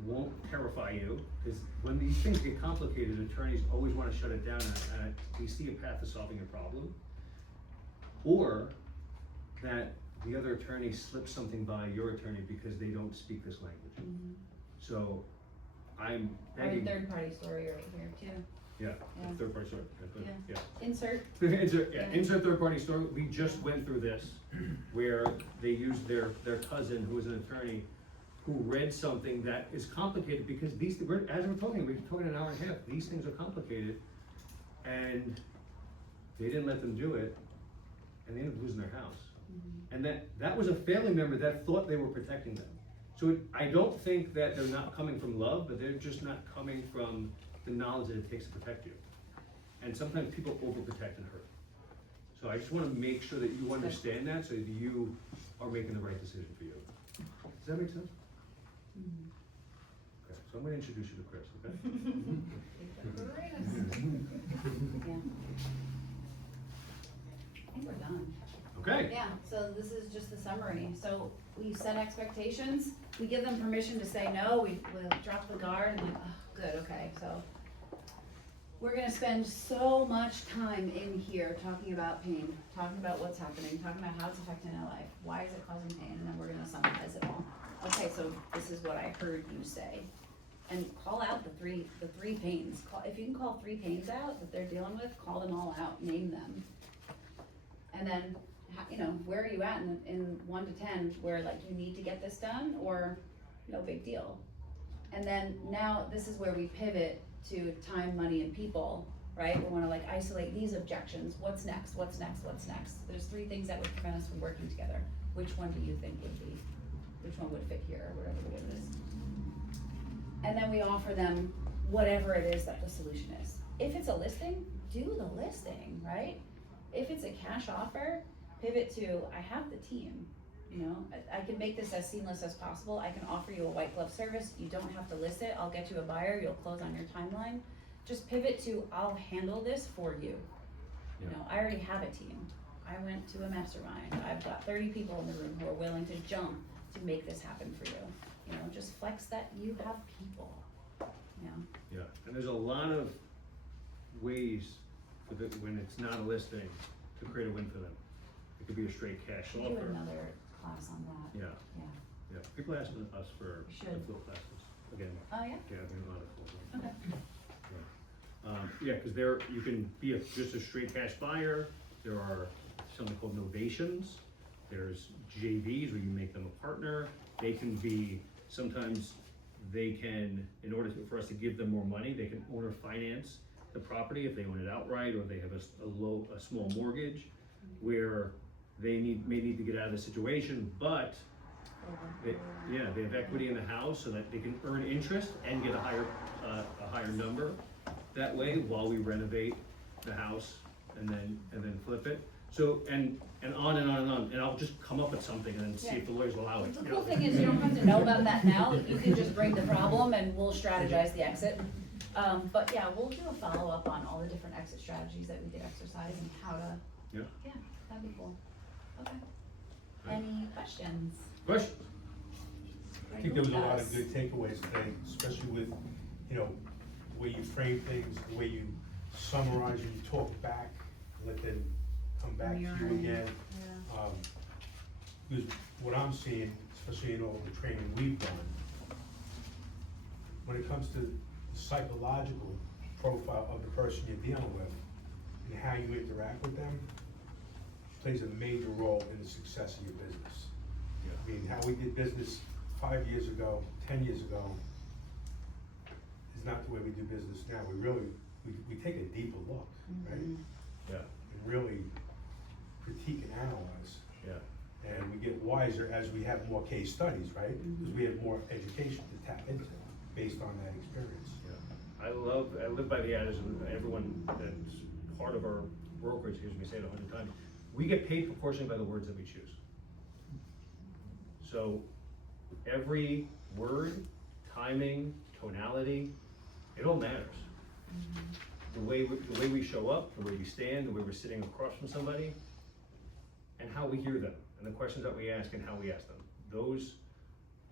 won't terrify you, because when these things get complicated, attorneys always want to shut it down and they see a path to solving a problem, or that the other attorney slips something by your attorney because they don't speak this language. So I'm Our begging. third party story right here too. Yeah, Yeah. third party story. Yeah. Yeah. Insert. Insert third party story. We just went through this where they used their cousin, who was an attorney, who read something that is complicated, because as we're talking an hour and a half, these things are complicated, and they didn't let them do it, and they ended up losing their house. And that was a family member that thought they were protecting them. So I don't think that they're not coming from love, but they're just not coming from the knowledge that it takes to protect you. And sometimes people overprotect and hurt. So I just want to make sure that you understand that, so that you are making the right decision for you. Does that make sense? Okay, so I'm going to introduce you to Chris, okay? Yeah. I think we're done. Okay. Yeah, so this is just the summary. So we set expectations, we give them permission to say no, we'll drop the guard and like, oh, good, okay, so. We're gonna spend so much time in here talking about pain, talking about what's happening, talking about how it's affecting our life, why is it causing pain, and then we're gonna summarize it all. Okay, so this is what I heard you say. And call out the three pains. If you can call 3 pains out that they're dealing with, call them all out, name them. And then, where are you at in 1 to 10 where like you need to get this done, or no big deal. And then now this is where we pivot to time, money, and people, right? We wanna like isolate these objections. What's next? What's next? What's next? There's 3 things that would prevent us from working together. Which one do you think would be? Which one would fit here, or whatever the word is? And then we offer them whatever it is that the solution is. If it's a listing, do the listing, right? If it's a cash offer, pivot to, I have the team, I can make this as seamless as possible. I can offer you a white glove service. You don't have to list it. I'll get you a buyer. You'll close on your timeline. Just pivot to, I'll handle this for you. Yeah. I already have a team. I went to a mastermind. I've got 30 people in the room who are willing to jump to make this happen for you. Just flex that you have people, Yeah, and there's a lot of ways when it's not a listing to create a win for them. It could be a straight cash Should do offer. another class on that. Yeah, Yeah. people ask us for We the should. flip classes, again. Oh, yeah? Yeah, I think a lot of flip. Okay. Yeah, because you can be just a straight cash buyer. There are something called novations. There's JVs where you make them a partner. They can be, sometimes they can, in order for us to give them more money, they can owner finance the property if they own it outright, or they have a small mortgage where they may need to get out of the situation, but they have equity in the house so that they can earn interest and get a higher number that way while we renovate the house and then flip it. So, and on and on and on, and I'll just come up with something and see if the lawyers allow it. The cool thing is you don't have to know about that now. You can just bring the problem and we'll strategize the exit. But yeah, we'll do a follow-up on all the different exit strategies that we did exercise and how to. Yeah. Yeah, that'd be cool. Okay. Right. Any questions? Questions? I think there was a lot of good takeaways today, especially with, the way you frame things, the way you summarize and you talk back, let them come back to you again. Yeah. Because what I'm seeing, especially in all the training we've done, when it comes to the psychological profile of the person you're dealing with and how you interact with them, plays a major role in the success of your business. I mean, how we did business 5 years ago, 10 years ago, is not the way we do business now. We really we take a deeper look, right? Mm-hmm. Yeah, And really critique and analyze. yeah. And we get wiser as we have more case studies, right? Because we have more education to tap into based on that experience. Yeah. I live by the adage, and everyone that's part of our brokerage hears me say it 100 times. We get paid proportionally by the words that we choose. So every word, timing, tonality, it all matters. The way we show up, the way we stand, the way we're sitting across from somebody, and how we hear them, and the questions that we ask and how we ask them. Those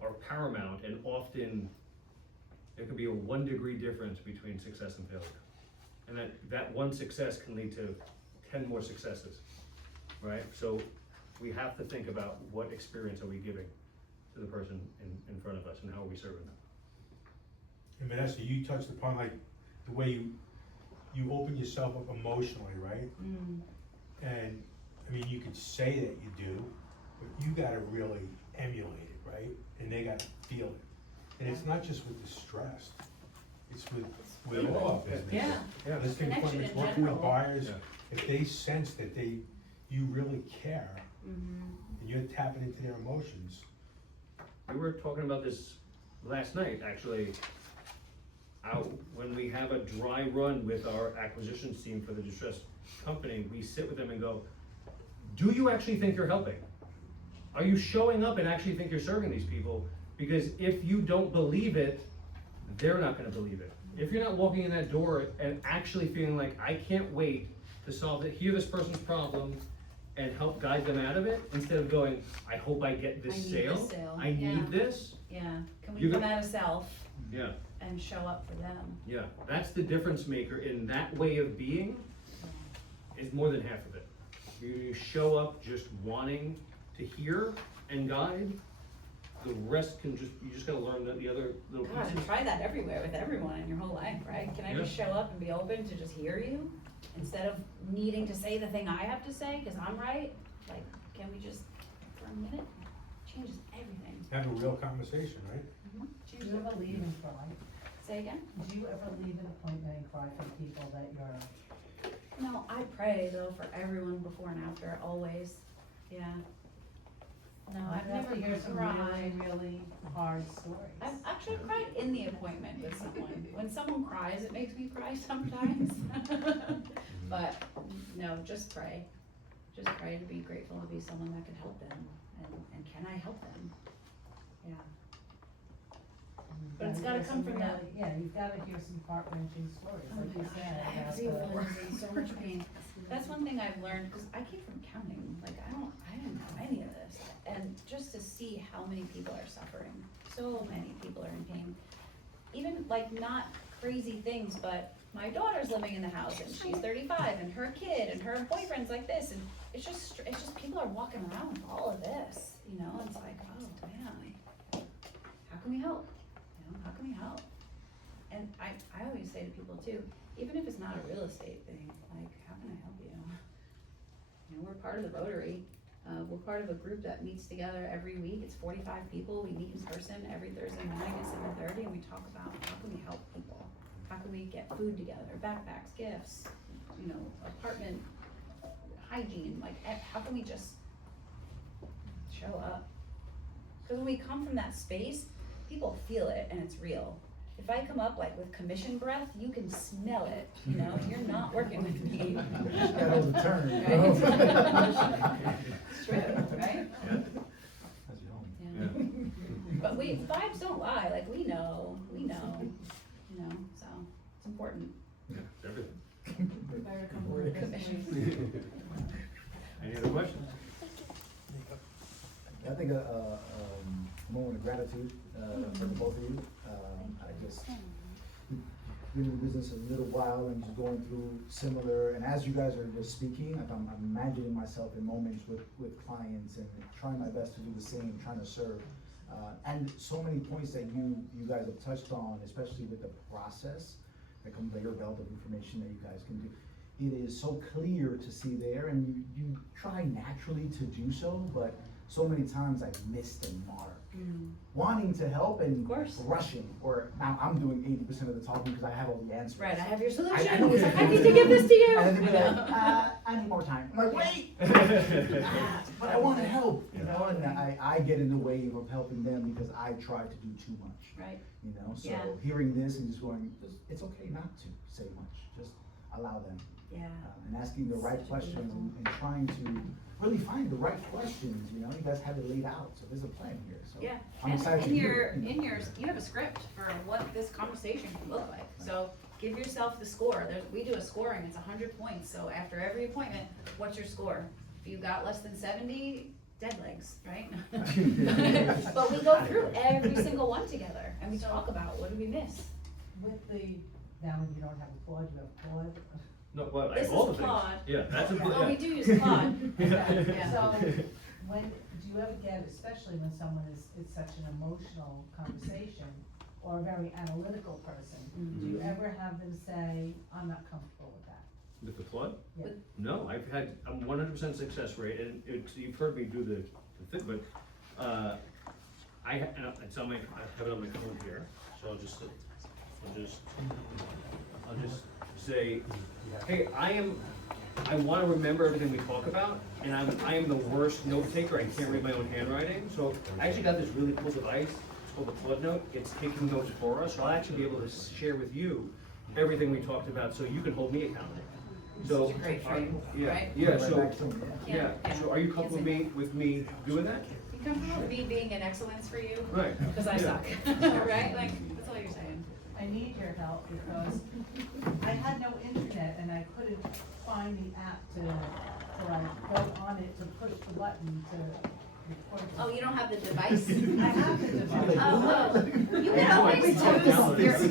are paramount, and often there can be a 1 degree difference between success and failure. And that one success can lead to 10 more successes, right? So we have to think about what experience are we giving to the person in front of us, and how are we serving them. And Vanessa, you touched upon like the way you open yourself up emotionally, right? And I mean, you could say that you do, but you gotta really emulate it, right? And they gotta feel it. And it's not just with the stress, it's with all of business. Yeah. Yeah. Listing Connection appointments, in working with general. buyers, Yeah. if they sense that you really care, and you're tapping into their emotions. We were talking about this last night, actually. When we have a dry run with our acquisitions team for the distressed company, we sit with them and go, do you actually think you're helping? Are you showing up and actually think you're serving these people? Because if you don't believe it, they're not gonna believe it. If you're not walking in that door and actually feeling like, I can't wait to solve it, hear this person's problem, and help guide them out of it, instead of going, I hope I get this I need sale. this sale, I yeah. need this. Yeah, can we You come got- out of self Yeah, and show up for them? yeah. That's the difference maker in that way of being, is more than half of it. You show up just wanting to hear and guide. The rest you just gotta learn the other little God, pieces. try that everywhere with everyone in your whole life, right? Can I just show up and be open to just hear you? Instead of needing to say the thing I have to say, cause I'm right, like, can we just, for a minute, changes everything. Have a real conversation, right? Do Changes you ever leave everything. and cry? Say again? Do you ever leave an appointment and cry for people that you're, No, I pray though for everyone before and after, always, yeah. No, I've I have never to hear some cried. really, really hard stories. I've actually cried in the appointment with someone. When someone cries, it makes me cry sometimes. But no, just pray. Just pray to be grateful to be someone that can help them. And can I help them? Yeah. But it's You gotta hear come some from that. really- Yeah, you've gotta hear some heart-wrenching stories, Oh like my you gosh, said, about everyone the. is in so much pain. That's one thing I've learned, cause I came from accounting, like I didn't know any of this. And just to see how many people are suffering, so many people are in pain. Even like not crazy things, but my daughter's living in the house and she's 35 and her kid and her boyfriend's like this, and it's just people are walking around with all of this, you know, and it's like, oh man, how can we help? You know, how can we help? And I always say to people too, even if it's not a real estate thing, like, how can I help you? You know, we're part of the Rotary. We're part of a group that meets together every week. It's 45 people. We meet in person every Thursday morning at 7:30, and we talk about how can we help people? How can we get food together, backpacks, gifts, you know, apartment hygiene, like how can we just show up? Because when we come from that space, people feel it and it's real. If I come up like with commission breath, you can smell it, you know, you're not working with me. Just got on the turn, you Right? know? It's true, right? That's your home. Yeah. But vibes don't lie, like we know, you know, so it's important. Yeah, everything. We better come with Commission. Any other questions? I think a moment of gratitude for the both of you. I just been in the business a little while and just going through similar, and as you guys are just speaking, like I'm imagining myself in moments with clients and trying my best to do the same, trying to serve. And so many points that you guys have touched on, especially with the process, the conveyor belt of information that you guys can do. It is so clear to see there, and you try naturally to do so, but so many times I've missed the mark wanting to help and Of course. rushing, or now I'm doing 80% of the talking because I have all the answers. Right, I have your solution. I know It's like, I exactly need to give this to you. And then they'd be like, I need more time. I'm like, wait! But I want to help, you know, and I get in the way of helping them because I try to do too much. Right. You know, so Yeah. hearing this and just going, it's okay not to say much, just allow them. Yeah. And asking the right questions and trying to really find the right questions, you know, you guys have it laid out, so there's a plan here, so. Yeah, I'm and excited to in hear it. you have a script for what this conversation can look like, so give yourself the score. We do a scoring, it's 100 points, so after every appointment, what's your score? If you got less than 70, dead legs, right? But we go through every single one together, and we talk about what did we miss. With the, now when you don't have a Claude, you have Claude. No, well, This all is the things. Claude. Yeah, that's a, Well, we yeah. do use Claude. Okay, Yeah. so, when, do you ever get, especially when someone it's such an emotional conversation, or a very analytical person, do you ever have them say, I'm not comfortable with that? With the flood? Yeah. No, I'm 100% success rate, and you've heard me do the thing, but, it's on my, I have it on my phone here, so I'll just say, hey, I wanna remember everything we talk about, and I am the worst note taker, I can't read my own handwriting, so I actually got this really cool device, it's called the Flood Note, it's taking notes for us, so I'll actually be able to share with you everything we talked about, so you can hold me accountable. So, Such a great frame, yeah, right? yeah, Right so, back to them, yeah, so are you comfortable with me doing that? You comfortable with me being an excellence for you? Right. Because I Yeah. suck, right? Like, that's all you're saying. I need your help because I had no internet and I couldn't find the app to like go on it to push the button to record. Oh, you don't have the device? I have the device. Oh, you can always use if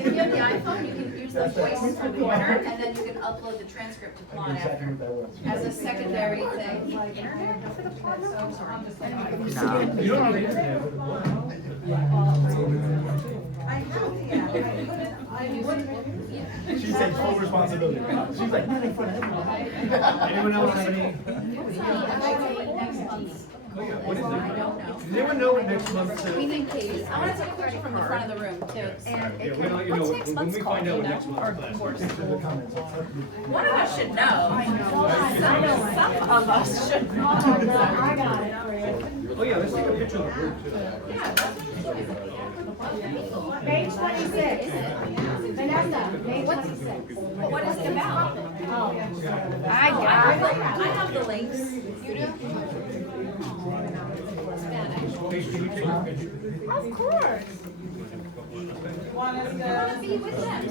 you have the iPhone, you can use the voice recorder, and then you can upload the transcript to I Claude know exactly after, what that was. as a secondary thing. Like, I have no internet, so I'm just like. No. You don't have internet. I have the app, I wouldn't. She said full responsibility. She's like, not in front of everybody. Anyone else have any? Oh, yeah, what is I it? don't know. Does anyone know what next month's? We can case, I wanna take a picture from the front of the room too. Yeah, we'll let you know when we find out what next month's class is. In the comments, I'll tell you. One of us should know. Some of us should know. I got it for you. Oh, yeah, let's take a picture of the group too. Yeah, that's what it is. Page 26. Vanessa, page 26. But what is it about? Oh. I have the links. You do? Spanish. Hey, can you take a picture? Of course. Want us I wanna to? be with them.